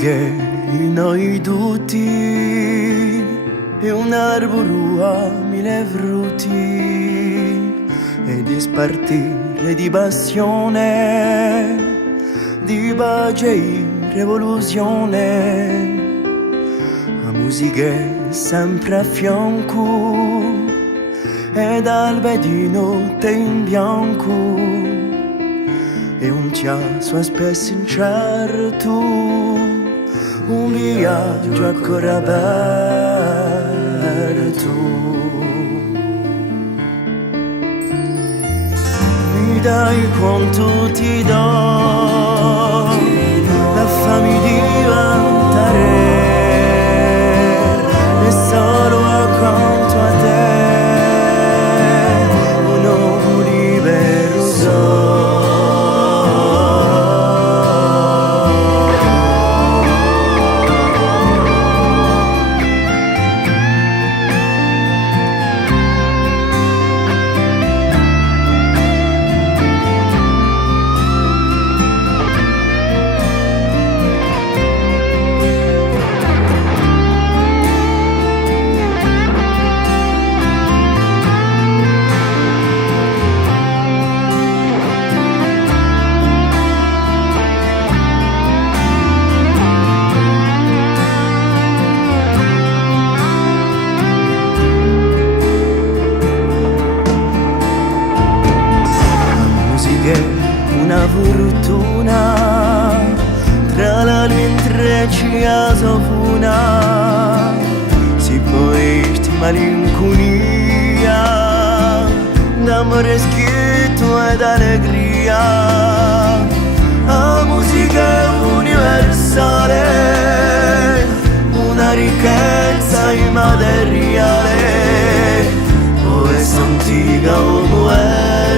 musica in noi tutti è un arboro a mille frutti e di spartire di passione, di pace e rivoluzione. La musica è sempre a fianco ed albe di notte in bianco e un chiasso spesso incerto, un viaggio ancora aperto. Mi dai quanto ti do, la fammi diventare e solo accanto a te un universo. Una fortuna tra la l'intreccia sofuna, si poi sti malinconia d'amore scritto ed allegria. La musica è universale, una ricchezza immateriale, o è antica o è